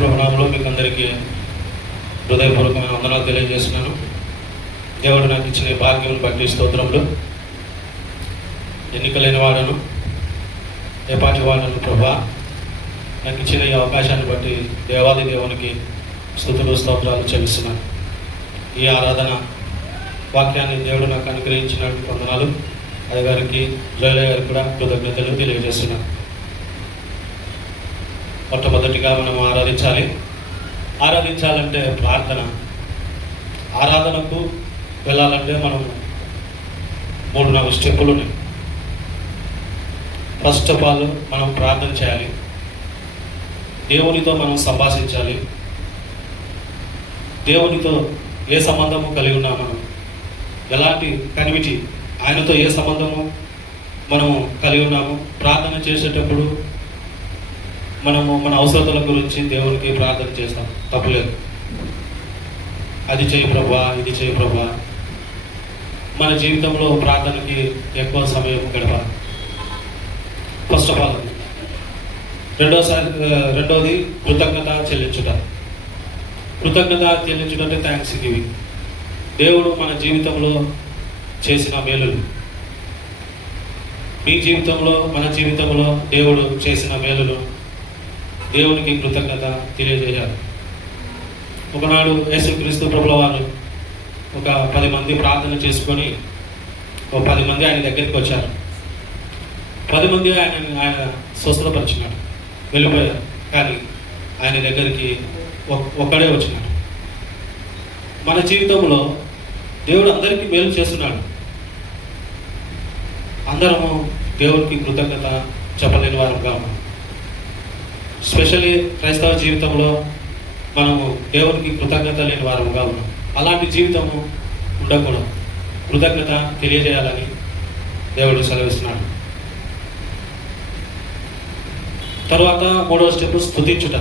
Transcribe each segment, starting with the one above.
ప్రోగ్రాంలో మీకు అందరికీ హృదయపూర్వకమైన వందనాలు తెలియజేస్తున్నాను. దేవుడు నాకు ఇచ్చిన భాగ్యం బట్టి స్తోత్రములు. ఎన్నికలేని వాడను, ఏ పాటి వాడను ప్రభా, నాకు ఇచ్చిన ఈ అవకాశాన్ని బట్టి దేవాది దేవునికి స్తుతులు స్తోత్రాలు చెల్లిస్తున్నాను. ఈ ఆరాధన వాక్యాన్ని దేవుడు నాకు అనుగ్రహించినటువంటి వందనాలు. అయ్యగారికి, జయలయ్య గారికి కూడా కృతజ్ఞతలు తెలియజేస్తున్నాను. మొట్టమొదటిగా మనం ఆరాధించాలంటే ప్రార్థన. ఆరాధనకు వెళ్ళాలంటే మనం 3-4 స్టెప్పులు ఉన్నాయి. ఫస్ట్ ఆఫ్ ఆల్ మనం ప్రార్థన చేయాలి, దేవునితో మనం సంభాషించాలి. దేవునితో ఏ సంబంధము కలిగి ఉన్నా, మనం ఎలాంటి కనివిటి, ఆయనతో ఏ సంబంధము మనము కలిగి ఉన్నాము. ప్రార్థన చేసేటప్పుడు మనము మన అవసరతల గురించి దేవునికి ప్రార్థన చేస్తాం, తప్పులేదు. అది చేయి ప్రభా, ఇది చేయి ప్రభా. మన జీవితంలో ప్రార్థనకి ఎక్కువ సమయం గడపాలి. First of all. రెండోది కృతజ్ఞత చెల్లించుట. కృతజ్ఞత చెల్లించుట అంటే థ్యాంక్స్ గివింగ్. దేవుడు మన జీవితంలో చేసిన మేలులు, మీ జీవితంలో, మన జీవితంలో దేవుడు చేసిన మేలులు దేవునికి కృతజ్ఞత తెలియజేయాలి. ఒకనాడు యేసుక్రీస్తు ప్రభుల వారు ఒక 10 మంది ప్రార్థన చేసుకొని 10 మంది ఆయన దగ్గరికి వచ్చారు. 10 మంది ఆయన స్వస్థతపరిచినాడు, వెళ్ళిపోయారు. కానీ ఆయన దగ్గరికి ఒక్కడే వచ్చినాడు. మన జీవితంలో దేవుడు అందరికీ మేలు చేస్తున్నాడు. అందరము దేవునికి కృతజ్ఞత చెప్పలేని వారంగా ఉన్నాం. స్పెషల్లీ క్రైస్తవ జీవితంలో మనము దేవునికి కృతజ్ఞత లేని వారంగా ఉన్నాం. అలాంటి జీవితము ఉండకూడదు. కృతజ్ఞత తెలియజేయాలని దేవుడు సెలవిస్తున్నాడు. తర్వాత 3వ స్టెప్ స్తుతించుట,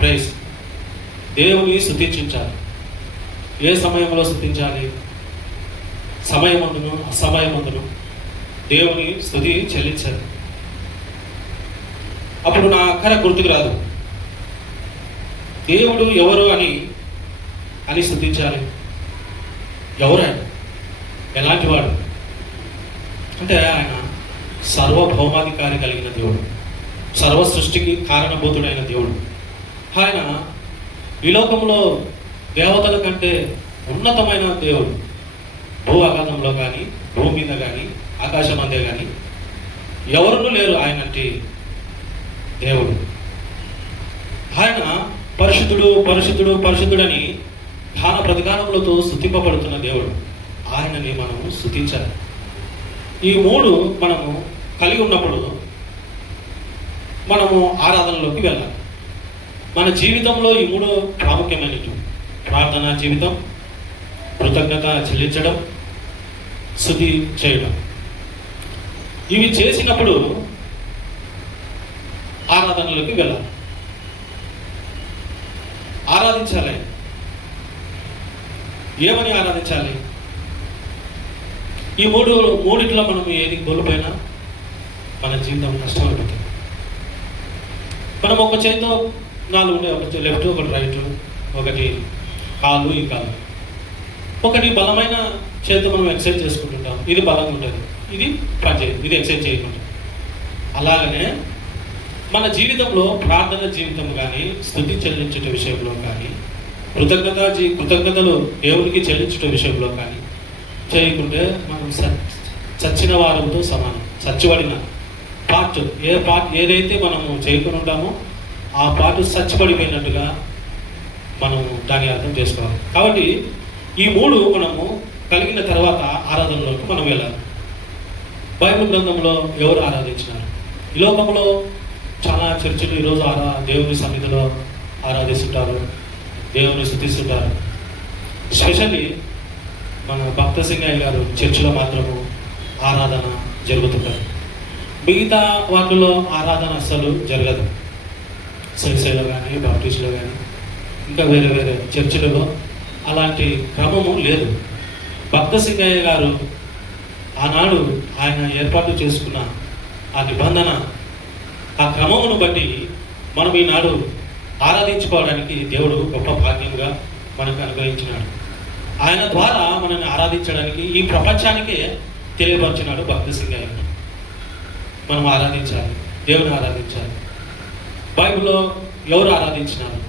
ప్రైజ్. దేవుని స్తుతించాలి. ఏ సమయంలో స్తుతించాలి? సమయమందును అసమయమందును దేవుని స్తుతి చెల్లించాలి. అప్పుడు నా అక్కర గుర్తుకు రాదు. దేవుడు ఎవరు అని స్తుతించాలి. ఎవరైనా, ఎలాంటి వాడు అంటే ఆయన సర్వభౌమాధికారి కలిగిన దేవుడు, సర్వ సృష్టికి కారణభూతుడైన దేవుడు. ఆయన ఈ లోకంలో దేవతల కంటే ఉన్నతమైన దేవుడు. భూ ఆకాశంలో కానీ, భూమి మీద కానీ, ఆకాశం అందే కానీ ఎవరు లేరు ఆయనంటే దేవుడు. ఆయన పరిశుద్ధుడు, పరిశుద్ధుడు, పరిశుద్ధుడని గాన ప్రతిగానములతో స్తుతింపబడుతున్న దేవుడు. ఆయనని మనము స్తుతించాలి. ఈ 3 మనము కలిగి ఉన్నప్పుడు మనము ఆరాధనలోకి వెళ్ళాలి. మన జీవితంలో ఈ 3 ప్రాముఖ్యమైనవి: ప్రార్థనా జీవితం, కృతజ్ఞత చెల్లించడం, స్తుతి చేయడం. ఇవి చేసినప్పుడు ఆరాధనలోకి వెళ్ళాలి, ఆరాధించాలి. ఏమని ఆరాధించాలి? ఈ మూడిట్లో మనం ఏది కోల్పోయినా మన జీవితం కష్టం అయిపోతుంది. మనం ఒక చేతితో 4 ఉండే, ఒకటి లెఫ్ట్, ఒకటి రైట్, ఒకటి కాలు, ఈ కాలు. ఒకటి బలమైన చేతితో మనం ఎక్సర్సైజ్ చేసుకుంటుంటాం, ఇది బలంగా ఉంటుంది, ఇది పని చేయదు, ఇది ఎక్సర్సైజ్ చేయకుండా. అలాగనే మన జీవితంలో ప్రార్థన జీవితం కానీ, స్తుతి చెల్లించుట విషయంలో కానీ, కృతజ్ఞతలు దేవునికి చెల్లించుట విషయంలో కానీ చేయకుంటే మనం చచ్చిన వారంతో సమానం. చచ్చిపడిన పార్ట్ ఏదైతే మనము చేయకుండా ఉంటామో ఆ పార్ట్ చచ్చిపడిపోయినట్టుగా మనము దాన్ని అర్థం చేసుకోవాలి. కాబట్టి ఈ 3 మనము కలిగిన తర్వాత ఆరాధనలోకి మనం వెళ్ళాలి. బైబిల్ గ్రంథంలో ఎవరు ఆరాధించినారు? ఈ లోకంలో చాలా చర్చిలు ఈరోజు దేవుని సన్నిధిలో ఆరాధిస్తుంటారు, దేవుని స్తుతిస్తుంటారు. స్పెషల్లీ మన భక్త సింగయ్య గారు చర్చిలో మాత్రము ఆరాధన జరుగుతుంటారు. మిగతా వాటిలో ఆరాధన అస్సలు జరగదు. శ్రీశైలో కానీ, బాప్టిస్ట్లో కానీ, ఇంకా వేరే వేరే చర్చిలలో అలాంటి క్రమము లేదు. భక్త సింగయ్య గారు ఆనాడు ఆయన ఏర్పాటు చేసుకున్న ఆ నిబంధన, ఆ క్రమమును బట్టి మనం ఈనాడు ఆరాధించుకోవడానికి దేవుడు గొప్ప భాగ్యంగా మనకు అనుగ్రహించినాడు. ఆయన ద్వారా మనల్ని ఆరాధించడానికి ఈ ప్రపంచానికే తెలియపరిచినాడు భక్తి సింగాయని. మనం ఆరాధించాలి, దేవుని ఆరాధించాలి. బైబిల్లో ఎవరు ఆరాధించినారు,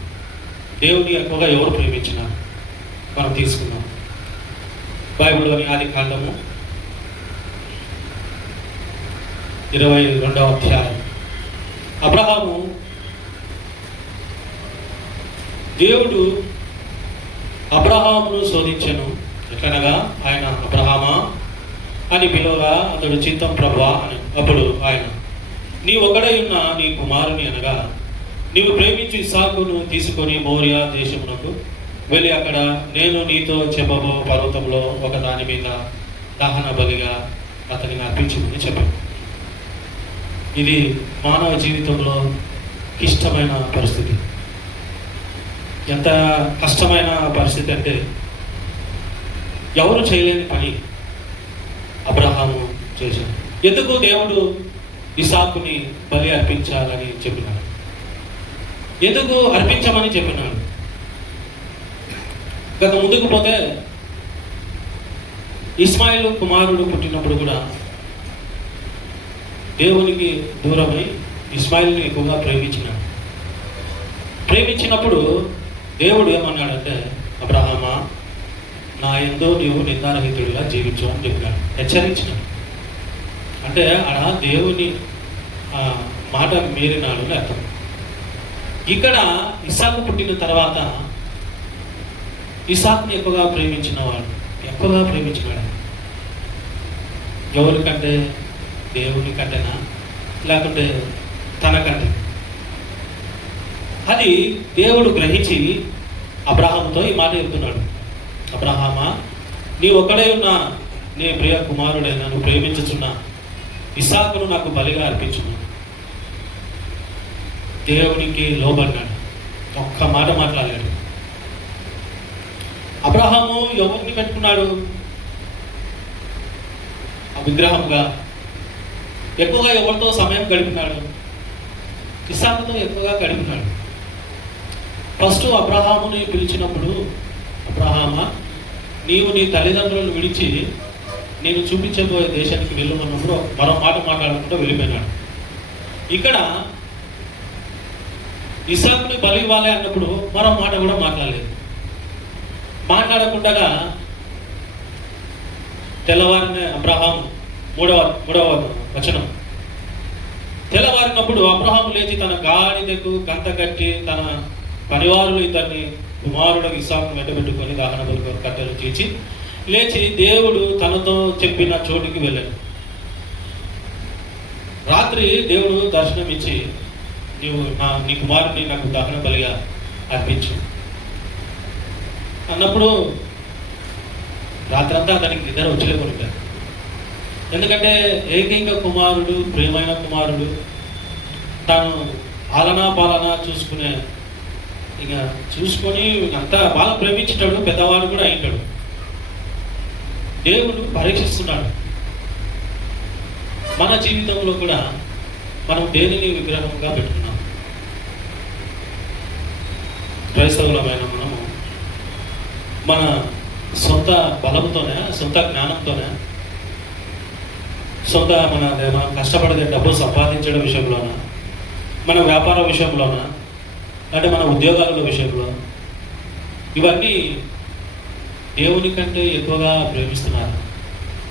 దేవుని ఎక్కువగా ఎవరు ప్రేమించినారు మనం తీసుకున్నాం. బైబిల్లోని ఆది కాండము 22వ అధ్యాయం. అబ్రహాము, దేవుడు అబ్రహామును శోధించెను. ఎట్లనగా ఆయన అబ్రహామా అని పిలువగా అతడు చిత్తం ప్రభువా అని. అప్పుడు ఆయన, నీ ఒకడై ఉన్న నీ కుమారుని అనగా నీవు ప్రేమించి ఇస్సాకును తీసుకొని మోరియా దేశమునకు వెళ్ళి అక్కడ నేను నీతో చెప్పబో పర్వతంలో ఒక దాని మీద దహన బలిగా అతనిని అర్పించుకుని చెప్పాను. ఇది మానవ జీవితంలో క్లిష్టమైన పరిస్థితి. ఎంత కష్టమైన పరిస్థితి అంటే ఎవరు చేయలేని పని అబ్రహాము చేశాడు. ఎందుకు దేవుడు ఇస్సాకుని బలి అర్పించాలని చెప్పినాడు, ఎందుకు అర్పించమని చెప్పినాడు. గత ముందుకు పోతే ఇస్మాయిల్ కుమారుడు పుట్టినప్పుడు కూడా దేవునికి దూరమై ఇస్మాయిల్ని ఎక్కువగా ప్రేమించినప్పుడు దేవుడు ఏమన్నాడంటే, అబ్రహామా నా యందు నీవు నిందారహితుడిగా జీవించు అని చెప్పాడు, హెచ్చరించినాడు. అంటే ఆడ దేవుని మాట మీరినాడు అని అర్థం. ఇక్కడ ఇస్సాకు పుట్టిన తర్వాత ఇస్సాకుని ఎక్కువగా ప్రేమించినాడు. ఎవరికంటే దేవుని కంటేనా, లేకుంటే తనకంటే? అది దేవుడు గ్రహించి అబ్రహాముతో ఈ మాట చెప్తున్నాడు, అబ్రహామా నీ ఒక్కడై ఉన్న నీ ప్రియ కుమారుడైన నువ్వు ప్రేమించుచున్న ఇస్సాకును నాకు బలిగా అర్పించును. దేవునికి లోబడినాడు, ఒక్క మాట మాట్లాడాడు. అబ్రహాము ఎవరిని పెట్టుకున్నాడు ఆ విగ్రహంగా? ఎక్కువగా ఎవరితో సమయం గడిపినాడు? ఇస్సాకుతో ఎక్కువగా గడిపినాడు. ఫస్ట్ అబ్రహాముని పిలిచినప్పుడు, అబ్రహామా నీవు నీ తల్లిదండ్రులను విడిచి నేను చూపించబోయే దేశానికి వెళ్ళమన్నప్పుడు మరో మాట మాట్లాడకుండా వెళ్ళిపోయినాడు. ఇక్కడ ఇస్సాకుని బలి ఇవ్వాలి అన్నప్పుడు మరో మాట కూడా మాట్లాడకుండా తెల్లవారిన అబ్రహాము మూడవ వచనం, తెల్లవారినప్పుడు అబ్రహాము లేచి తన గాడిదకు గంత కట్టి తన పనివారులు ఇద్దరిని కుమారుడికి ఇస్సాకును వెంటబెట్టుకొని దహన బలి కట్టెలు తీర్చి లేచి దేవుడు తనతో చెప్పిన చోటుకి వెళ్ళాడు. రాత్రి దేవుడు దర్శనం ఇచ్చి నీవు నీ కుమారుని నాకు దహన బలిగా అర్పించు అన్నప్పుడు రాత్రంతా అతనికి నిద్ర వచ్చలేకుండా. ఎందుకంటే ఏకైక కుమారుడు, ప్రియమైన కుమారుడు, తాను ఆలనా పాలనా చూసుకొని అంతా బాగా ప్రేమించాడు, పెద్దవాడు కూడా అయింటాడు. దేవుడు పరీక్షిస్తున్నాడు. మన జీవితంలో కూడా మనం దేనిని విగ్రహంగా పెట్టుకున్నాం? క్రైస్తవులమైన మనము మన సొంత బలంతోనే, సొంత జ్ఞానంతోనే, మనం కష్టపడితే డబ్బులు సంపాదించడం విషయంలోన, మన వ్యాపార విషయంలోన, అంటే మన ఉద్యోగాల విషయంలో, ఇవన్నీ దేవుని కంటే ఎక్కువగా ప్రేమిస్తున్నారు.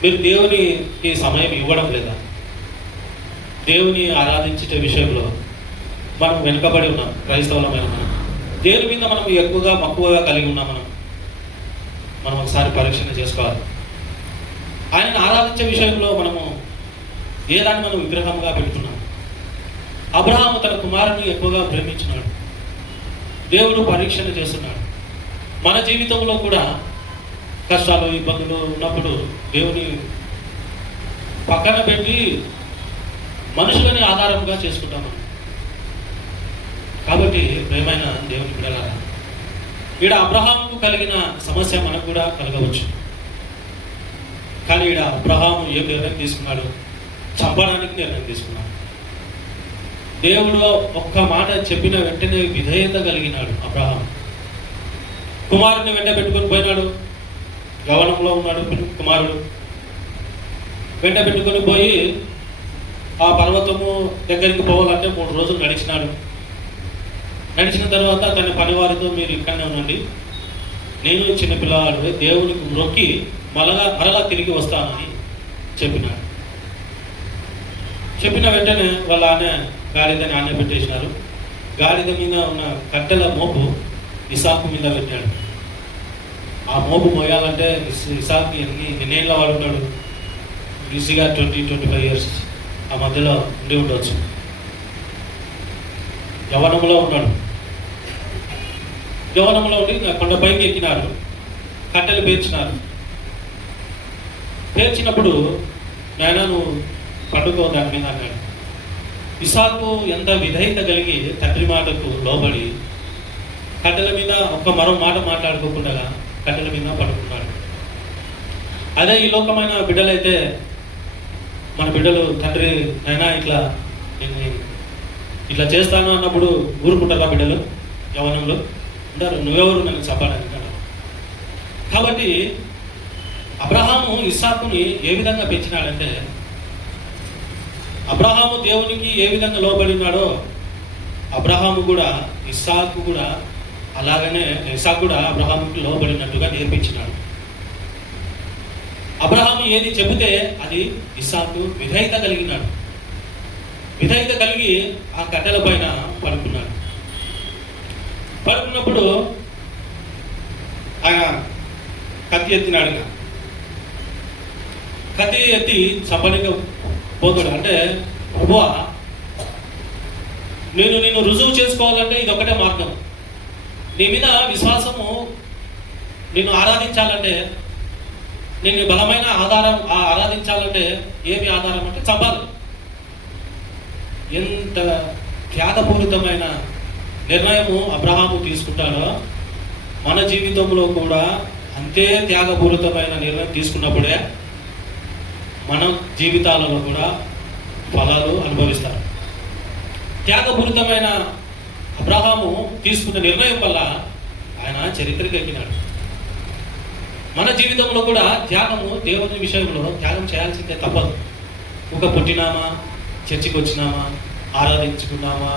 మీరు దేవునికి సమయం ఇవ్వడం లేదా? దేవుని ఆరాధించే విషయంలో మనం వెనుకబడి ఉన్నాం. క్రైస్తవులమైన మనం దేని మీద మనం ఎక్కువగా మక్కువగా కలిగి ఉన్నాం? మనం ఒకసారి పరీక్షణ చేసుకోవాలి. ఆయనను ఆరాధించే విషయంలో మనము ఏ దాన్ని మనం విగ్రహంగా పెట్టుకున్నాం? అబ్రహాము తన కుమారుని ఎక్కువగా ప్రేమించినాడు. దేవుడు పరీక్షణ చేస్తున్నాడు. మన జీవితంలో కూడా కష్టాలు, ఇబ్బందులు ఉన్నప్పుడు దేవుని పక్కన పెట్టి మనుషులని ఆధారంగా చేసుకుంటాము. కాబట్టి ప్రేమైన దేవుని బిడ్డలారా, ఈడ అబ్రహాముకు కలిగిన సమస్య మనకు కూడా కలగవచ్చు. కానీ ఈడ అబ్రహాము ఏం నిర్ణయం తీసుకున్నాడు? చంపడానికి నిర్ణయం తీసుకున్నాడు. దేవుడు ఒక్క మాట చెప్పిన వెంటనే విధేయత కలిగినాడు అబ్రహాం. కుమారుని వెంట పెట్టుకొని పోయినాడు. యవ్వనంలో ఉన్నాడు కుమారుడు. వెంట పెట్టుకొని పోయి ఆ పర్వతము దగ్గరికి పోవాలంటే 3 రోజులు నడిచినాడు. నడిచిన తర్వాత తన పనివారితో మీరు ఇక్కడనే ఉండండి, నేను చిన్నపిల్లవాడు దేవునికి మొక్కి మరలా తిరిగి వస్తానని చెప్పినాడు. చెప్పిన వెంటనే వాళ్ళ ఆమె గాడిదని ఆమె పెట్టేసినారు. గాడిద మీద ఉన్న కట్టెల మోపు ఇసాకు మీద పెట్టాడు. ఆ మోపు మోయాలంటే ఇసాకు ఎన్నేళ్ళ వాడు ఉంటాడు? ఈజీగా 20-25 ఇయర్స్ ఆ మధ్యలో ఉండి ఉండవచ్చు. యవ్వనంలో ఉన్నాడు. యవ్వనంలో ఉండి కొండపైకి ఎక్కినారు. కట్టెలు పేర్చినారు. పేర్చినప్పుడు నాయన నువ్వు పండుకో దాని మీద అన్నాడు. ఇసాకు ఎంత విధేయత కలిగి తండ్రి మాటకు లోబడి కట్టెల మీద మరో మాట మాట్లాడుకోకుండా కట్టెల మీద పడుకున్నాడు. అదే ఈ లోకమైన బిడ్డలైతే మన బిడ్డలు తండ్రి అయినా ఇట్లా చేస్తాను అన్నప్పుడు ఊరుకుంటారా బిడ్డలు? యవ్వనంలో ఉంటారు, నువ్వెవరు నన్ను చెప్పడానికి. కాబట్టి అబ్రహాము ఇస్సాకుని ఏ విధంగా పెంచినాడంటే, అబ్రహాము దేవునికి ఏ విధంగా లోబడినాడో అబ్రహాము కూడా ఇస్సాకు కూడా అలాగనే ఇస్సాకు కూడా అబ్రహాముకి లోబడినట్టుగా నేర్పించినాడు. అబ్రహాము ఏది చెబితే అది ఇస్సాకు విధేయత కలిగినాడు. విధేయత కలిగి ఆ కట్టెల పైన పడుకున్నాడు. పడుకున్నప్పుడు ఆయన కత్తి ఎత్తినాడు. కత్తి ఎత్తి చంపడానికి పోతాడు. అంటే ప్రభువా, నేను రుజువు చేసుకోవాలంటే ఇది ఒకటే మార్గం. నీ మీద విశ్వాసము, నిన్ను ఆరాధించాలంటే, నేను బలమైన ఆధారం ఆరాధించాలంటే ఏమి ఆధారం అంటే చంపాలి. ఎంత త్యాగపూరితమైన నిర్ణయము అబ్రహాము తీసుకుంటాడో మన జీవితంలో కూడా అంతే త్యాగపూరితమైన నిర్ణయం తీసుకున్నప్పుడే మన జీవితాలలో కూడా ఫలాలు అనుభవిస్తారు. త్యాగపూరితమైన అబ్రహాము తీసుకున్న నిర్ణయం వల్ల ఆయన చరిత్రకు ఎక్కినాడు. మన జీవితంలో కూడా త్యాగము, దేవుని విషయంలో త్యాగం చేయాల్సిందే, తప్పదు. ఒక పుట్టినామా, చర్చికి వచ్చినామా, ఆరాధించుకున్నామా,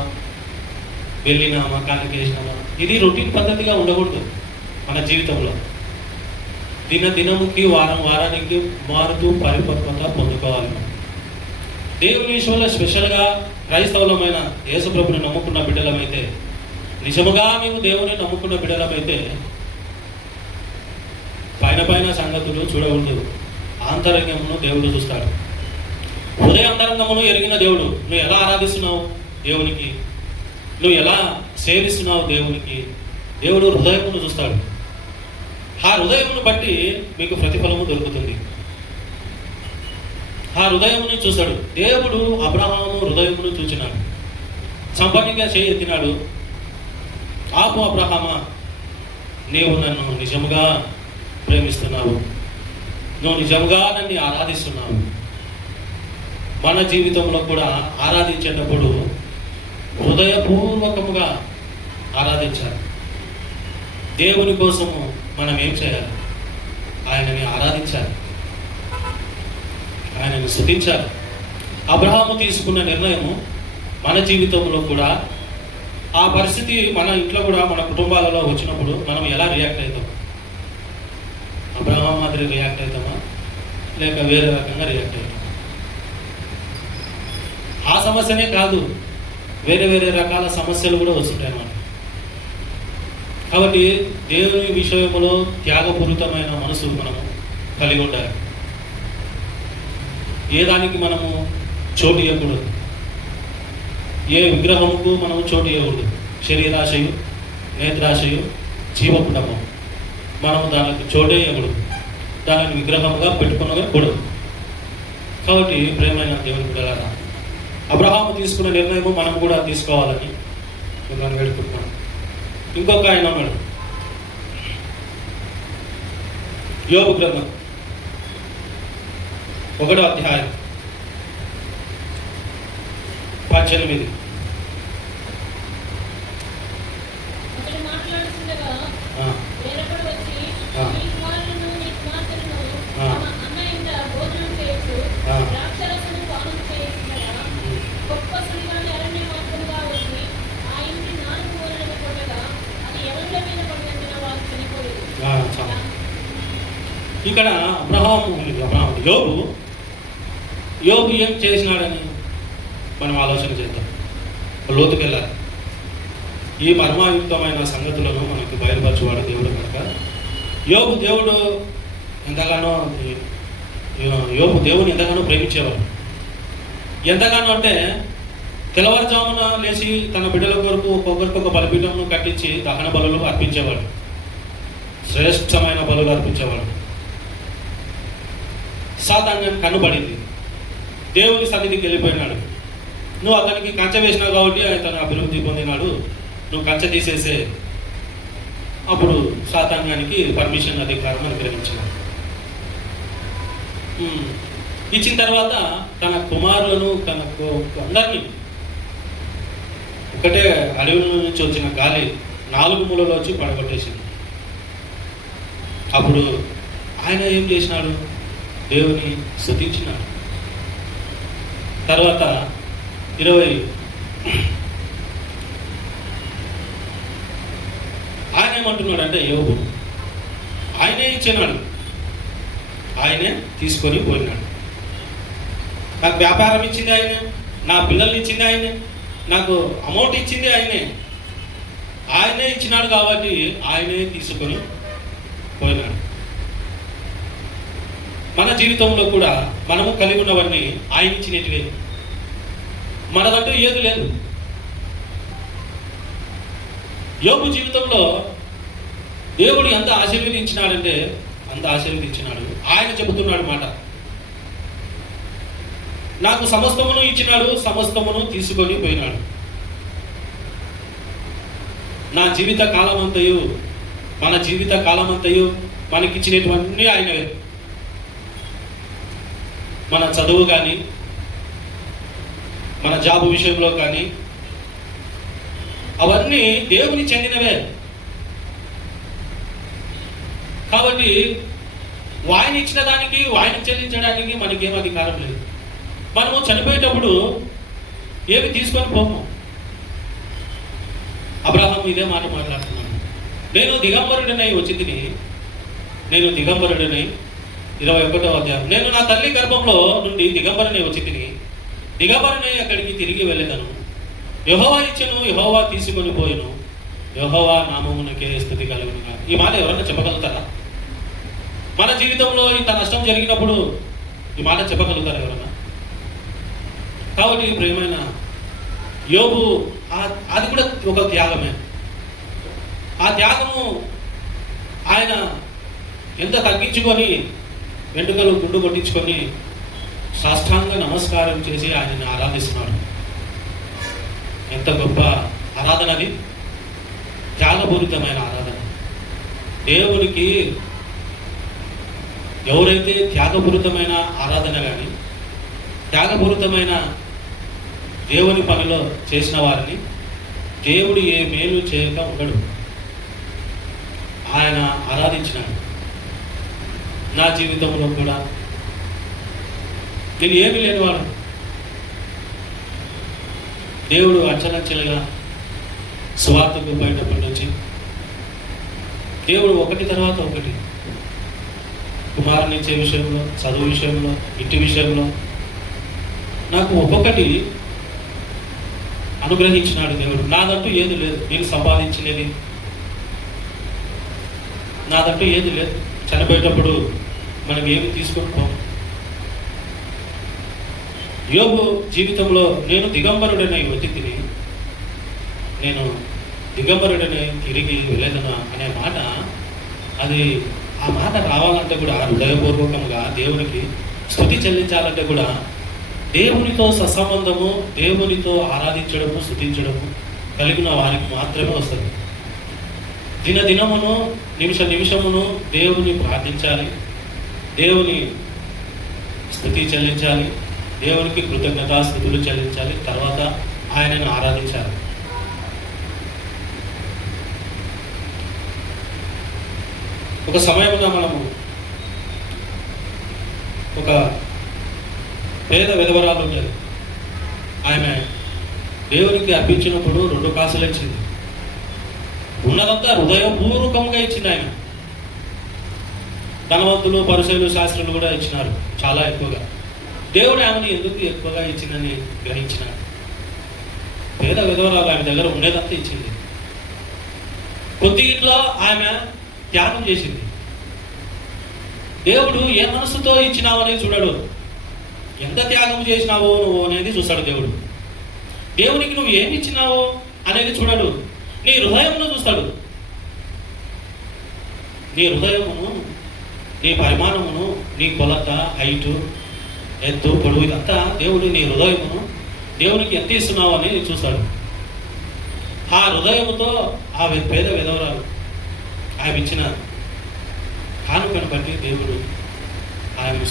వెళ్ళినామా, కానుకేసినామా, ఇది రొటీన్ పద్ధతిగా ఉండకూడదు. మన జీవితంలో దినముకి వారానికి మారుతూ పరిపక్వత పొందుకోవాలి. దేవుని విషయంలో స్పెషల్గా క్రైస్తవులమైన యేసుప్రభుని నమ్ముకున్న బిడ్డలమైతే, నిజముగా మేము దేవుని నమ్ముకున్న బిడ్డలమైతే పైన సంగతులు చూడకూడదు. ఆంతరంగమును దేవుడు చూస్తాడు. హృదయ అంతరంగమును ఎరిగిన దేవుడు. నువ్వు ఎలా ఆరాధిస్తున్నావు దేవునికి, నువ్వు ఎలా సేవిస్తున్నావు దేవునికి, దేవుడు హృదయమును చూస్తాడు. ఆ హృదయమును బట్టి మీకు ప్రతిఫలము దొరుకుతుంది. ఆ హృదయమును చూస్తాడు దేవుడు. అబ్రహాము హృదయమును చూచినాడు. సంపన్నిగా చేయి ఎత్తినాడు. ఆపు అబ్రహామా, నీవు నన్ను నిజముగా ప్రేమిస్తున్నావు, నువ్వు నిజంగా నన్ను ఆరాధిస్తున్నావు. మన జీవితంలో కూడా ఆరాధించేటప్పుడు హృదయపూర్వకముగా ఆరాధించాలి. దేవుని కోసము మనం ఏం చేయాలి? ఆయనని ఆరాధించాలి, ఆయనని స్తుతించాలి. అబ్రహాము తీసుకున్న నిర్ణయము మన జీవితంలో కూడా, ఆ పరిస్థితి మన ఇంట్లో కూడా, మన కుటుంబాలలో వచ్చినప్పుడు మనం ఎలా రియాక్ట్ అవుతాం? అబ్రహాము మాదిరి రియాక్ట్ అవుతామా, లేక వేరే రకంగా రియాక్ట్ అవుతామా? ఆ సమస్యనే కాదు, వేరే రకాల సమస్యలు కూడా వస్తుంటాయి అన్నమాట. కాబట్టి దేవుని విషయంలో త్యాగపూరితమైన మనసు మనము కలిగి ఉండాలి. ఏ దానికి మనము చోటు ఇవ్వకూడదు, ఏ విగ్రహముకు మనము చోటు ఇవ్వకూడదు. శరీరాశయు, నేత్రాశయు, జీవపుటము, మనము దానికి చోటే ఇవ్వకూడదు, దానిని విగ్రహముగా పెట్టుకునకూడదు. కాబట్టి ప్రేమైన దేవుని బిడ్డలారా, అబ్రహాము తీసుకున్న నిర్ణయము మనం కూడా తీసుకోవాలని మిమ్మల్ని వేడుకుంటున్నాను. ఇంకొక ఆయన ఉన్నాడు, యోబు గ్రంథం 1వ అధ్యాయం 18. యోబు ఏం చేసినాడని మనం ఆలోచన చేద్దాం. లోతుకెళ్ళాలి. ఈ మర్మయుక్తమైన సంగతులను మనకి బయలుపరచువాడు దేవుడు కనుక యోబు దేవుని ఎంతగానో ప్రేమించేవాడు. ఎంతగానో అంటే తెల్లవారుజామున లేచి తన బిడ్డల కొరకు ఒక్కొక్కరికొక బలిపీఠంను కట్టించి దహన బలులు అర్పించేవాడు. శ్రేష్టమైన బలులు అర్పించేవాడు. సాతాను కనుబడింది. దేవుని సన్నిధికి వెళ్ళిపోయినాడు. నువ్వు అతనికి కంచె వేసినావు కాబట్టి అతను అభివృద్ధి పొందినాడు, నువ్వు కంచె తీసేసే. అప్పుడు సాతాన్యానికి పర్మిషన్ అధికారం అనుగ్రహించినాడు. ఇచ్చిన తర్వాత తన కుమారులను అందరినీ ఒకటే అడవి నుంచి వచ్చిన గాలి 4 మూలలో వచ్చి పడగొట్టేసింది. అప్పుడు ఆయన ఏం చేసినాడు? దేవుని స్తుతించినాడు. తర్వాత 20 ఆయన ఏమంటున్నాడు అంటే యోబు ఆయనే ఇచ్చినాడు, ఆయనే తీసుకొని పోయినాడు. నాకు వ్యాపారం ఇచ్చింది ఆయనే, నా పిల్లల్ని ఇచ్చింది ఆయనే, నాకు అమౌంట్ ఇచ్చింది ఆయనే ఇచ్చినాడు కాబట్టి ఆయనే తీసుకొని పోయినాడు. మన జీవితంలో కూడా మనము కలిగి ఉన్నవన్నీ ఆయన ఇచ్చినటివే. మనదంటూ ఏది లేదు. యోబు జీవితంలో దేవుడు ఎంత ఆశీర్వదించినాడంటే అంత ఆశీర్వదించినాడు. ఆయన చెబుతున్నాడు మాట, నాకు సమస్తమును ఇచ్చినాడు, సమస్తమును తీసుకొని పోయినాడు. నా జీవిత కాలమంతయు, మన జీవిత కాలమంతయు మనకిచ్చినటువన్నీ ఆయనవే. మన చదువు కానీ, మన జాబు విషయంలో కానీ అవన్నీ దేవుని చెందినవే. కాబట్టి ఆయన ఇచ్చిన దానికి ఆయన చెల్లించడానికి మనకేం అధికారం లేదు. మనము చనిపోయేటప్పుడు ఏమి తీసుకొని పోము. అబ్రహాం ఇదే మాట మాట్లాడుతున్నాను. నేను దిగంబరుడినై వచ్చింది, నేను దిగంబరుడినై 21వ అధ్యాయం. నేను నా తల్లి గర్భంలో నుండి దిగంబరునై వచ్చింది, దిగంబరునై అక్కడికి తిరిగి వెళ్ళేదను. యెహోవా ఇచ్చెను, యెహోవా తీసుకొని పోయెను, యెహోవా నామమునకే స్తుతి కలుగును. ఈ మాట ఎవరైనా చెప్పగలుగుతారా? మన జీవితంలో ఇంత నష్టం జరిగినప్పుడు ఈ మాట చెప్పగలుగుతారా ఎవరైనా? కాబట్టి ప్రియమైన యోబు అది కూడా ఒక త్యాగమే. ఆ త్యాగము ఆయన ఎంత తగ్గించుకొని వెంట్రుకలు గుండు కొట్టించుకొని సాష్టాంగ నమస్కారం చేసి ఆయనని ఆరాధిస్తున్నాడు. ఎంత గొప్ప ఆరాధన అది! త్యాగపూరితమైన ఆరాధన. దేవునికి ఎవరైతే త్యాగపూరితమైన ఆరాధన కానీ, త్యాగపూరితమైన దేవుని పనిలో చేసిన వారిని దేవుడు ఏ మేలు చేయక ఉండడు. ఆయన ఆరాధించినాడు. నా జీవితంలో కూడా నేను ఏమీ లేనివాడు, దేవుడు అంచలంచెలుగా స్వార్థకు పోయినప్పటి నుంచి దేవుడు ఒకటి తర్వాత ఒకటి కుమారునిచ్చే విషయంలో, చదువు విషయంలో, ఇంటి విషయంలో నాకు ఒక్కొక్కటి అనుగ్రహించినాడు దేవుడు. నాదంటూ ఏది లేదు, నేను సంపాదించినది నాదంటూ ఏది లేదు. చనిపోయేటప్పుడు మనం ఏమి తీసుకొని పోం. యోబు జీవితంలో నేను దిగంబరుడనై వచ్చింది, నేను దిగంబరుడనై తిరిగి వెళ్ళేదను అనే మాట, అది ఆ మాట రావాలంటే కూడా హృదయపూర్వకంగా దేవునికి స్తుతి చెల్లించాలంటే కూడా దేవునితో సత్సంబంధము, దేవునితో ఆరాధించడము, స్తుతించడము కలిగిన వారికి మాత్రమే వస్తుంది. దినదినమును, నిమిషమును దేవుని ప్రార్థించాలి, దేవుని స్తుతి చెల్లించాలి, దేవునికి కృతజ్ఞతాస్తుతులు చెల్లించాలి, తర్వాత ఆయనను ఆరాధించాలి. ఒక సమయంలో మనము ఒక పేద విధవరాలు ఉండేది. ఆమె దేవునికి అర్పించినప్పుడు 2 కాసులు ఇచ్చింది. ఉన్నదంతా హృదయపూర్వకంగా ఇచ్చింది. ఆయన ధనవంతులు, పరిసయ్యులు, శాస్త్రులు కూడా ఇచ్చినారు చాలా ఎక్కువగా. దేవుడు ఆమెను ఎందుకు ఎక్కువగా ఇచ్చిందని గ్రహించినాడు. పేద విధవరాలు ఆమె దగ్గర ఉండేదంతా ఇచ్చింది. కొద్దిట్లో ఆమె త్యాగం చేసింది. దేవుడు ఏ మనసుతో ఇచ్చినావు అనేది చూడడు, ఎంత త్యాగం చేసినావు నువ్వు అనేది చూస్తాడు దేవుడు. దేవునికి నువ్వు ఏమి ఇచ్చినావు అనేది చూడడు, నీ హృదయమును చూస్తాడు. నీ హృదయమును, నీ పరిమాణమును, నీ కొలత, హైటు, ఎత్తు, పొడవు, ఇదంతా దేవుడు నీ హృదయమును దేవునికి ఎంత ఇస్తున్నావు అని చూస్తాడు. ఆ హృదయముతో ఆ పేద విధవరాలు ఆమె ఇచ్చిన కానుకను బట్టి దేవుడు ఆమె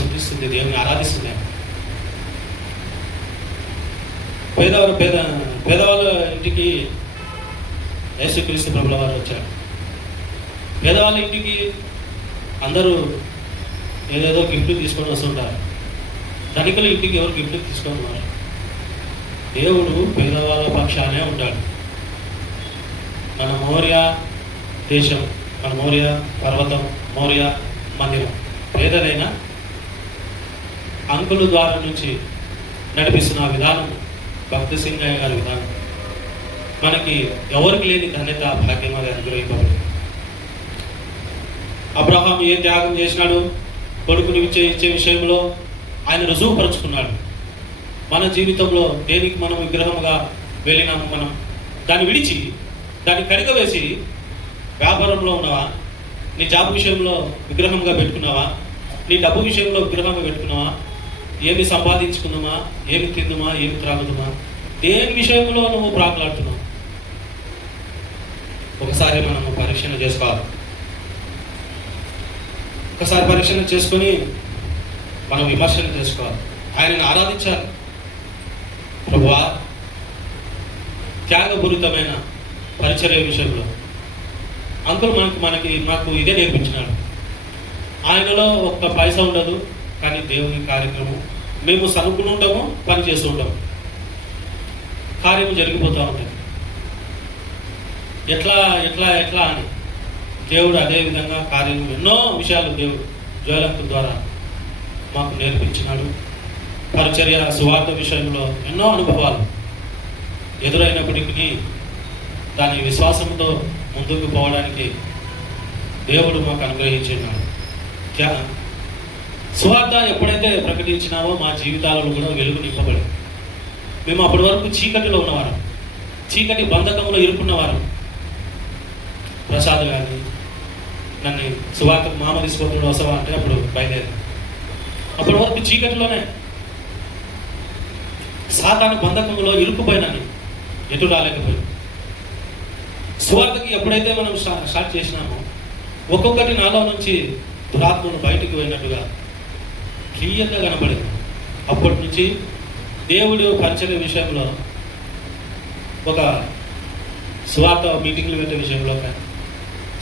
శుద్ధిస్తుంది, దేవుని ఆరాధిస్తుంది. పేదవాళ్ళ ఇంటికి యేసుక్రీస్తు ప్రభుల వారు వచ్చారు. పేదవాళ్ళ ఇంటికి అందరూ ఏదేదో గిఫ్ట్లు తీసుకొని వస్తుంటారు. ధనికుల ఇంటికి ఎవరు గిఫ్ట్లు తీసుకొని వారు. దేవుడు పేదవాళ్ళ పక్షానే ఉంటాడు. మన మౌర్య దేశం, మన మౌర్య పర్వతం, మౌర్య మందిరం పేదలైన అంకుల ద్వారా నుంచి నడిపిస్తున్న విధానం భక్తి సింగయ్య గారి విధానం మనకి ఎవరికి లేని ధన్యత, భాగ్యం అది అనుగ్రహింపబడింది. అబ్రహాం ఏ త్యాగం చేసినాడు? కొడుకుని ఇచ్చే విషయంలో ఆయన రుజువుపరుచుకున్నాడు. మన జీవితంలో దేనికి మనం విగ్రహంగా వెళ్ళినాము, మనం దాన్ని విడిచి దాన్ని కడిగవేసి వ్యాపారంలో ఉన్నావా? నీ జాబ్ విషయంలో విగ్రహంగా పెట్టుకున్నావా? నీ డబ్బు విషయంలో విగ్రహంగా పెట్టుకున్నావా? ఏమి సంపాదించుకున్నామా, ఏమి తిందుమా, ఏమి త్రాగుదుమా, దేని విషయంలో నువ్వు ప్రాకులాడుతున్నావు? ఒకసారి మనము పరీక్షణ చేసుకోవాలి. ఒకసారి పరీక్షణ చేసుకొని మనం విమర్శన చేసుకోవాలి. ఆయనను ఆరాధించాలి. ప్రభువా, త్యాగపూరితమైన పరిచర్య విషయంలో అంకుల్ మాకు ఇదే నేర్పించినాడు. ఆయనలో ఒక్క పైసా ఉండదు, కానీ దేవుని కార్యక్రమం మేము సనుకుని ఉంటాము, పని చేస్తూ ఉంటాము, కార్యము జరిగిపోతూ ఉంటుంది. ఎట్లా ఎట్లా ఎట్లా అని దేవుడు అదే విధంగా కార్యం ఎన్నో విషయాలు దేవుడు జోయల్ అంకుల్ ద్వారా మాకు నేర్పించినాడు. పరిచర్య సువార్త విషయంలో ఎన్నో అనుభవాలు ఎదురైనప్పటికీ దాని విశ్వాసంతో ముందుకు పోవడానికి దేవుడు మాకు అనుగ్రహించినాడు. సువార్త ఎప్పుడైతే ప్రకటించినావో మా జీవితాలలో కూడా వెలుగు నింపబడి, మేము అప్పటి వరకు చీకటిలో ఉన్నవారు, చీకటి బంధకంలో ఇరుక్కున్నవారు. ప్రసాద్ కానీ నన్ను సువార్తకు మామ తీసుకుంటున్నాడు వసవా అంటే అప్పుడు బయలుదేరి అప్పటి వరకు చీకటిలోనే సాతాను బంధకంలో ఇరుక్కుపోయినాను, ఎటు రాలేకపోయింది. సువార్తకి ఎప్పుడైతే మనం స్టార్ట్ చేసినామో ఒక్కొక్కటి నాలో నుంచి దురాత్మను బయటకు పోయినట్టుగా క్లియర్గా కనపడింది. అప్పటి నుంచి దేవుడు పరిచర్య విషయంలో, ఒక సువార్త మీటింగ్లు పెట్టే విషయంలో కానీ,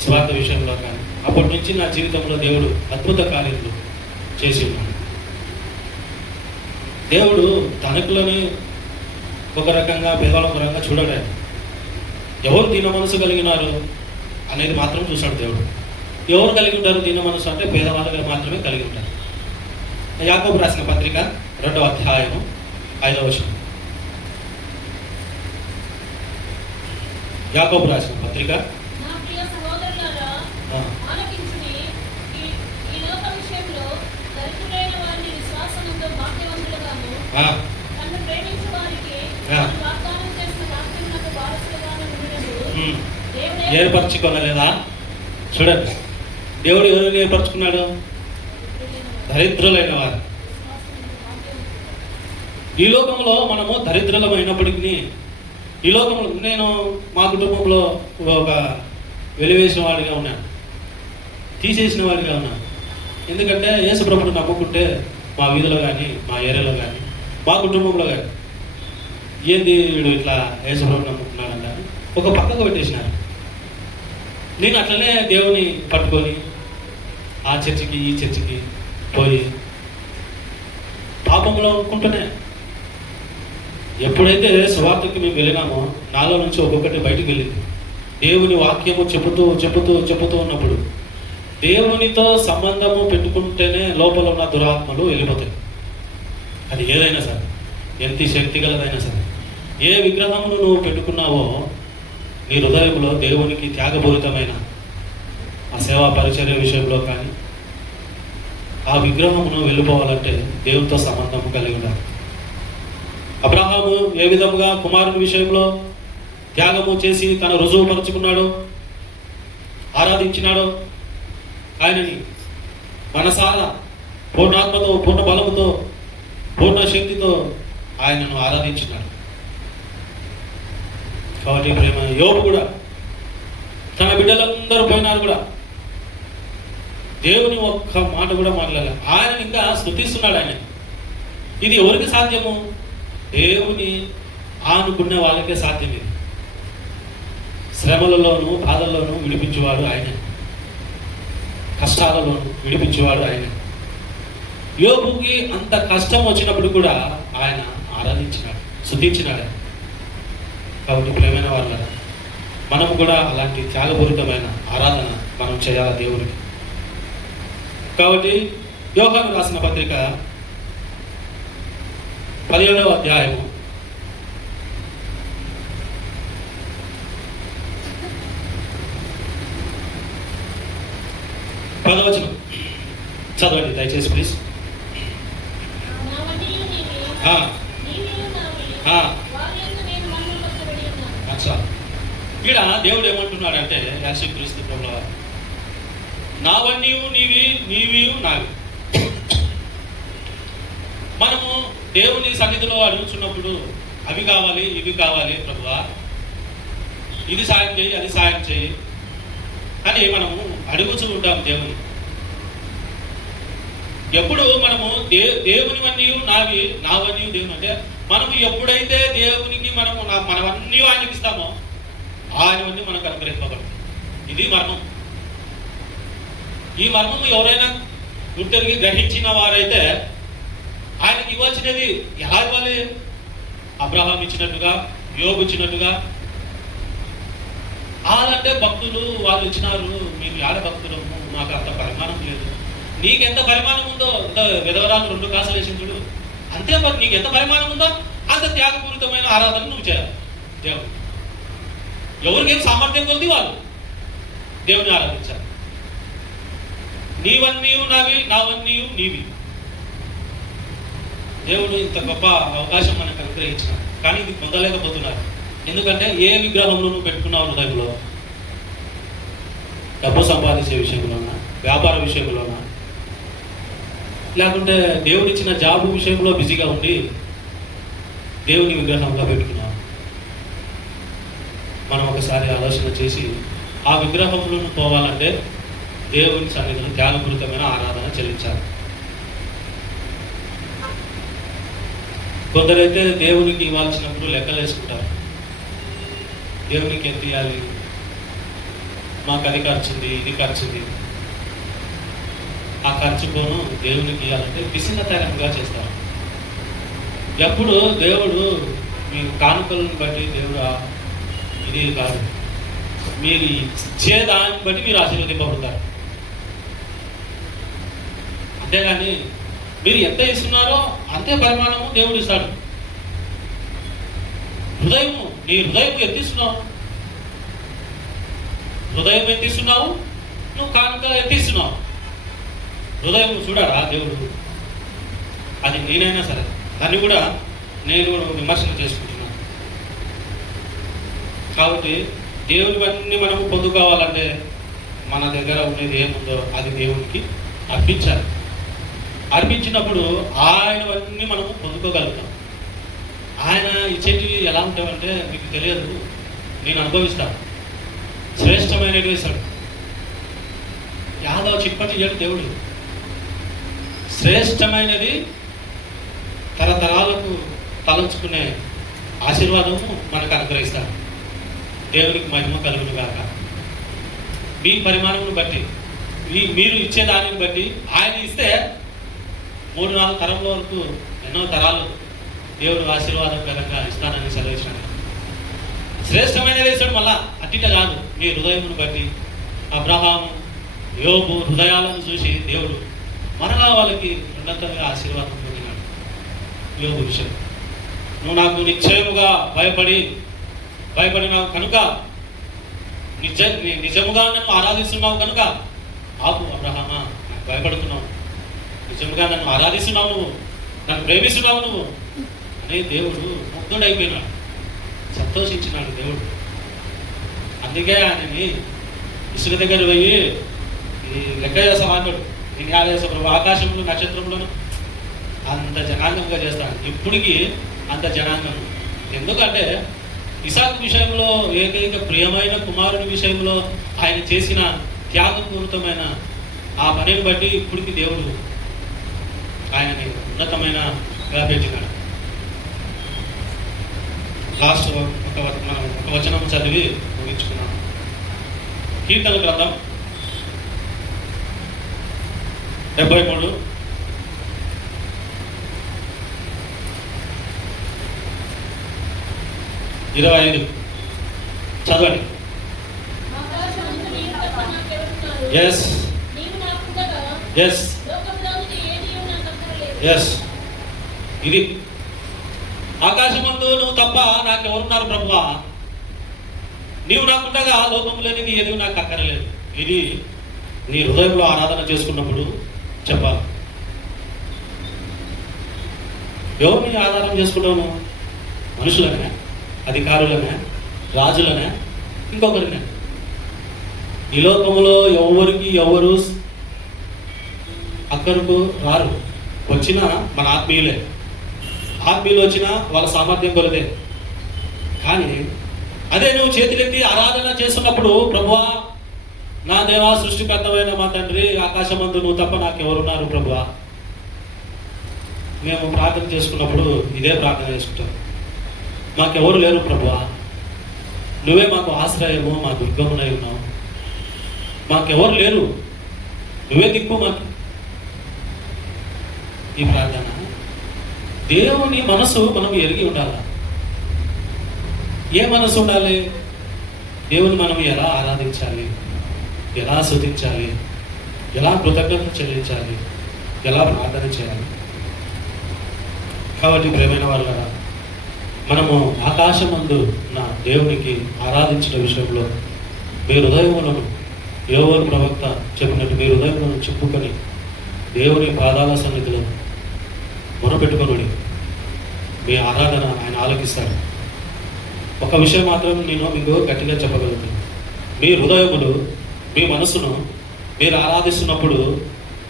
సువార్త విషయంలో కానీ అప్పటి నుంచి నా జీవితంలో దేవుడు అద్భుత కార్యాలు చేసి ఉన్నాడు. దేవుడు ధనికులని ఒక రకంగా, పేదవాళ్ళ ఒక రకంగా చూడడు. ఎవరు దీన మనసు కలిగినారు అనేది మాత్రం చూశాడు దేవుడు. ఎవరు కలిగి ఉంటారు దీన మనసు అంటే పేదవాళ్ళగా మాత్రమే కలిగి ఉంటారు. యాకోబు రాసిన పత్రిక 2వ అధ్యాయము 5వ వచనం. యాకోబు రాసిన పత్రిక ఏర్పరచుకోలేదా? చూడండి, దేవుడు ఎవరు ఏర్పరచుకున్నాడు? దరిద్రులైన వారు. ఈ లోకంలో మనము దరిద్రులమైనప్పటికీ, ఈ లోకంలో నేను మా కుటుంబంలో ఒక వెలివేసిన వాడిగా ఉన్నాను, తీసేసిన వాడిగా ఉన్నాను. ఎందుకంటే యేసు ప్రభువుని నమ్ముకుంటే మా వీధిలో కానీ, మా ఏరియాలో కానీ, మా కుటుంబంలో కానీ ఏంది వీడు ఇట్లా యేసు ప్రభువుని నమ్ముకున్నాడని ఒక పక్కకు పెట్టేసినారు. నేను అట్లనే దేవుని పట్టుకొని ఆ చర్చికి ఈ చర్చికి పోయి పాపంలో అనుకుంటూనే, ఎప్పుడైతే సువార్తకి మేము వెళ్ళినామో నాలో నుంచి ఒక్కొక్కటి బయటకు వెళ్ళింది. దేవుని వాక్యము చెబుతూ చెబుతూ చెబుతూ ఉన్నప్పుడు దేవునితో సంబంధము పెట్టుకుంటేనే లోపల ఉన్న దురాత్మలు వెళ్ళిపోతాయి. అది ఏదైనా సరే, ఎంత శక్తి గలదైనా సరే. ఏ విగ్రహమును నువ్వు పెట్టుకున్నావో నీ హృదయంలో దేవునికి త్యాగపూరితమైన ఆ సేవా పరిచర్య విషయంలో కానీ ఆ విగ్రహమును వెళ్ళిపోవాలంటే దేవునితో సంబంధం కలిగి ఉండాలి. అబ్రహాము ఏ విధముగా కుమారుని విషయంలో త్యాగము చేసి తన రుజువుపరుచుకున్నాడో, ఆరాధించినాడో, ఆయనని మనసారా పూర్ణాత్మతో, పూర్ణ బలముతో, పూర్ణ శక్తితో ఆయనను ఆరాధించినాడు. కాబట్టి ప్రేమ యోబు కూడా తన బిడ్డలందరూ పోయినారు కూడా దేవుని ఒక్క మాట కూడా మాట్లాడాలి. ఆయన ఇంకా స్తుతిస్తున్నాడు. ఆయన ఇది ఎవరికి సాధ్యము? దేవుని ఆనుకునే వాళ్ళకే సాధ్యం. ఇది శ్రమలలోనూ బాధల్లోనూ విడిపించేవాడు ఆయన, కష్టాలలోనూ విడిపించేవాడు ఆయన. యోబుకి అంత కష్టం వచ్చినప్పుడు కూడా ఆయన ఆరాధించినాడు, స్తుతించినాడు. కాబట్టి ప్రేమైన వాళ్ళ మనం కూడా అలాంటి త్యాగపూరితమైన ఆరాధన మనం చేయాలి దేవుడికి. కాబట్టి యోహాను రాసిన పత్రిక 17వ అధ్యాయము 10వ వచనం చదవండి దయచేసి ప్లీజ్. ఇక్కడ దేవుడు ఏమంటున్నాడంటే, యేసుక్రీస్తు ప్రభువు, నావన్నీ నీవి నావి. మనము దేవుని సన్నిధిలో అడుగుతున్నప్పుడు అవి కావాలి, ఇవి కావాలి ప్రభువా, ఇది సాయం చేయి, అది సాయం చేయి అని మనము అడుగుతూ ఉంటాం దేవుని. ఎప్పుడు మనము దేవునివన్నీ నావి, నావన్నీ దేవుని అంటే మనము ఎప్పుడైతే దేవునికి మనవన్నీ ఆయనకి ఇస్తామో ఆయనవన్నీ మనకు అనుగ్రహింపబడతాయి. ఇది మర్మం. ఈ మర్మము ఎవరైనా గుర్తెరిగి గ్రహించిన వారైతే ఆయనకి ఇవ్వాల్సినది ఎలా ఇవ్వాలి? అబ్రహాం ఇచ్చినట్టుగా, యోబు ఇచ్చినట్టుగా. వాళ్ళంటే భక్తులు, వాళ్ళు ఇచ్చినారు, మేము ఆడ భక్తులము, మాకు అంత పరిమాణం లేదు. నీకెంత పరిమాణం ఉందో, అంత విధవరాలు 2 కాసులు వేసించుడు అంతే. మరి నీకు ఎంత పరిమాణం ఉందో అంత త్యాగపూరితమైన ఆరాధన నువ్వు చేయాలి దేవుడు. ఎవరికేం సామర్థ్యం కొద్ది వాళ్ళు దేవుని ఆరాధించాలి. నీవన్నీ నావి, నావన్నీ నీవి. దేవుడు ఇంత గొప్ప అవకాశం మనకు అనుగ్రహించిన, కానీ ఇది పొందలేకపోతున్నారు. ఎందుకంటే ఏ విగ్రహంలో నువ్వు పెట్టుకున్నావు హృదయంలో? డబ్బు సంపాదించే విషయంలోనా, వ్యాపార విషయంలోనా, లేకుంటే దేవుడు ఇచ్చిన జాబు విషయంలో బిజీగా ఉండి దేవుని విగ్రహంగా పెట్టుకున్నావు? మనం ఒకసారి ఆలోచన చేసి ఆ విగ్రహంలో పోవాలంటే దేవుని సన్నిధిలో త్యాగపూరితమైన ఆరాధన చెల్లించాలి. కొందరైతే దేవునికి ఇవ్వాల్సినప్పుడు లెక్కలు వేసుకుంటారు. దేవునికి ఎంత ఇవ్వాలి, మాకు అది ఖర్చుంది, ఇది ఖర్చుంది. ఆ ఖర్చు పోను దేవునికి ఇవ్వాలంటే పిసినతనంగా చేస్తారు. ఎప్పుడు దేవుడు మీ కానుకలను బట్టి దేవుడు ఇది కాదు, మీరు ఇచ్చేదాన్ని బట్టి మీరు ఆశీర్వదింపబడతారు. అంతేగాని మీరు ఎంత ఇస్తున్నారో అంతే పరిమాణము దేవుడు ఇస్తాడు. హృదయము, నీ హృదయం ఎంత ఇస్తున్నావు? హృదయం ఎంత ఇస్తున్నావు? నువ్వు కానుక ఎంత ఇస్తున్నావు? హృదయం చూడారా దేవుడు? అది నేనైనా సరే దాన్ని కూడా నేను విమర్శన చేసుకుంటున్నాను. కాబట్టి దేవునివన్నీ మనము పొందుకోవాలంటే మన దగ్గర ఉండేది ఏముందో అది దేవునికి అర్పించాలి. అర్పించినప్పుడు ఆయనవన్నీ మనము పొందుకోగలుగుతాం. ఆయన ఇచ్చేటివి ఎలా ఉంటాయంటే మీకు తెలియదు, నేను అనుభవిస్తాను. శ్రేష్టమైనవి ఇస్తాడు. యాదవ చిప్పటి చేయడు దేవుడు. శ్రేష్టమైనది తరతరాలకు తలంచుకునే ఆశీర్వాదము మనకు అనుగ్రహిస్తాడు. దేవునికి మహిమ కలుగును గాక. మీ పరిమాణమును బట్టి, మీరు ఇచ్చే దానిని బట్టి ఆయన ఇస్తే 3-4 తరముల వరకు, ఎన్నో తరాలు దేవుడు ఆశీర్వాదకరంగా ఇస్తానని సెలవిస్తాను. శ్రేష్టమైనది వేసాడు. మళ్ళా అట్టిట కాదు, మీ హృదయమును బట్టి. అబ్రహాము, యోబు హృదయాలను చూసి దేవుడు మరలా వాళ్ళకి ఉన్నతంగా ఆశీర్వాదం పొందినాడు. యోబు విషయం, నువ్వు నాకు నిశ్చయముగా భయపడినావు కనుక, నిజముగా నన్ను ఆరాధిస్తున్నావు కనుక ఆపు అబ్రహామా, నాకు భయపడుతున్నావు, నిజముగా నన్ను ఆరాధిస్తున్నావు, నువ్వు నన్ను ప్రేమిస్తున్నావు నువ్వు అనే దేవుడు ముగ్ధుడైపోయినాడు, సంతోషించినాడు దేవుడు. అందుకే ఆయనని ఇసుక దగ్గర పోయి ఈ లెక్క చేస్తాడు, నేను ఆదేశ ప్రభు ఆకాశంలో నక్షత్రంలోను అంత జనాంగంగా చేస్తాను. ఇప్పటికీ అంత జనాంగం. ఎందుకంటే ఇసాకు విషయంలో, ఏకైక ప్రియమైన కుమారుని విషయంలో ఆయన చేసిన త్యాగపూరితమైన ఆ పనిని బట్టి ఇప్పటికీ దేవుడు ఆయనని ఉన్నతమైన పెంచినాడు. లాస్ట్ మనం ఒక వచనం చదివి ముగించుకున్నాం. కీర్తన గ్రంథం 73 25 చదవండి. ఎస్ ఎస్ ఎస్, ఇది ఆకాశమందు నువ్వు తప్ప నాకెవరున్నారు ప్రభువా, నీవు నాకుండగా లోకంలోనికి ఏది నాకు అక్కరలేదు. ఇది నీ హృదయంలో ఆరాధన చేసుకున్నప్పుడు చెప్పాలి. ఎవరిని ఆధారం చేసుకుంటావు? మనుషులనే, అధికారులనే, రాజులనే, ఇంకొకరినే. ఈ లోకంలో ఎవరు అక్కరకు రారు. వచ్చినా మన ఆత్మీయులే. ఆత్మీయులు వచ్చినా వాళ్ళ సామర్థ్యం కొలదే. కానీ అదే నువ్వు చేతులెత్తి ఆరాధన చేస్తున్నప్పుడు, ప్రభువా నా దేవా, సృష్టికర్తమైన మా తండ్రి, ఆకాశమందు నువ్వు తప్ప నాకెవరున్నారు ప్రభువా, మేము ప్రార్థన చేసుకున్నప్పుడు ఇదే ప్రార్థన చేసుకుంటాం. మాకెవరు లేరు ప్రభువా, నువ్వే మాకు ఆశ్రయము, మా దుర్గమునై ఉన్నావు, మాకెవరు లేరు, నువ్వే దిక్కు మాకు. ఈ ప్రార్థన దేవుని మనసు మనం ఎరిగి ఉండాలి. ఏ మనసు ఉండాలి? దేవుని మనం ఎలా ఆరాధించాలి, ఎలా స్తుతించాలి, ఎలా కృతజ్ఞత చెల్లించాలి, ఎలా ప్రార్థన చేయాలి. కాబట్టి ప్రియమైన వాళ్ళరా, మనము ఆకాశమందు ఉన్న దేవునికి ఆరాధించిన విషయంలో మీ హృదయములను, యోవేలు ప్రవక్త చెప్పినట్టు మీ హృదయములను చెప్పుకొని దేవుని పాదాల సన్నిధిలో మొరపెట్టుకొనుడి. మీ ఆరాధన ఆయన ఆలకిస్తాడు. ఒక విషయం మాత్రం నేను మీకు గట్టిగా చెప్పగలుగుతాను. మీ హృదయములు, మీ మనసును మీరు ఆరాధిస్తున్నప్పుడు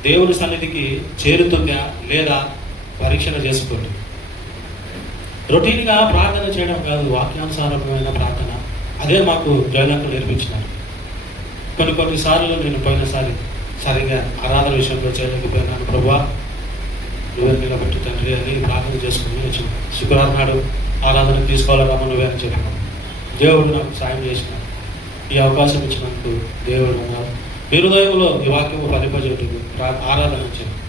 దేవుని సన్నిధికి చేరుతుందా లేదా పరీక్షణ చేసుకోండి. రొటీన్గా ప్రార్థన చేయడం కాదు, వాక్యానుసారమైన ప్రార్థన. అదే మాకు జగనక్క నేర్పించినారు. కొన్నిసార్లు నేను పోయినసారి సరిగా ఆరాధన విషయంలో చేయలేకపోయినాను. ప్రభువా నువ్వే నిలబెట్టు తండ్రి అని ప్రార్థన చేసుకుని వచ్చిన శుక్రవారం నాడు ఆరాధన తీసుకోవాలా రమ్మ నువ్వే అని చెప్పాను. దేవుడు నాకు సాయం చేసిన ఈ అవకాశం ఇచ్చినందుకు దేవుడు మీ హృదయంలో ఈ వాక్యము ఫలింపజేయటకు ఆరాధన చేయండి.